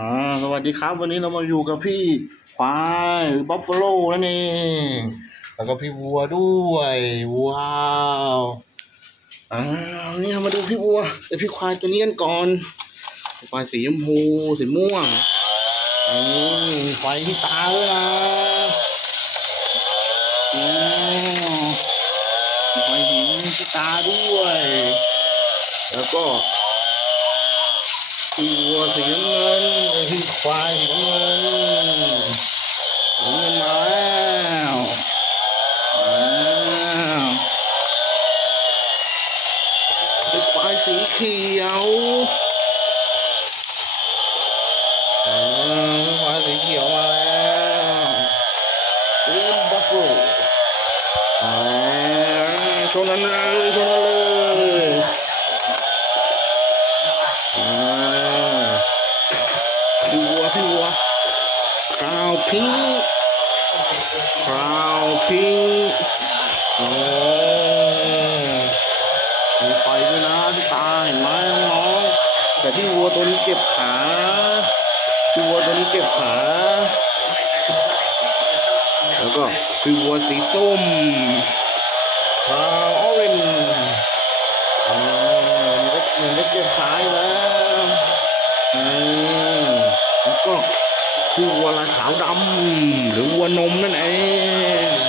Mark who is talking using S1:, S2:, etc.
S1: อ่าสวัสดีครับ วันนี้เรามาอยู่กับพี่ควายบัฟฟาโลนั่นเองแล้วก็พี่วัวด้วยว้าวอ่านี่มาดูพี่วัวแต่พี่ควายตัวนี้กันก่อนควายสีชมพูสีม่วงอืมไฟที่ตาด้วยนะอืมไฟสีที่ตาด้วย แล้วก็ ตัวสีเงินควายสีเงินสีเงินมาแล้วอ้าวไอ้ควายสีเขียวอ้าวควายสีเขียวมาแล้วรีบัฟเฟลอ่าชนนั้นเลยชนนั้นเลยอ่า พี่วัวพี่วัวคราวพิงคราวพิงโอ้มีไฟด้วยนะที่ตาเห็นไหมน้องแต่ที่วัวตัวนี้เก็บขาพี่วัวตัวนี้เก็บขาแล้วก็พี่วัวสีส้มคราวออเรนจ์อ่ามันก็มันก็เก็บขาอยู่แล้ว อืมแล้วก็ คือวัวลายขาวดำหรือวัวนมนั่นเอง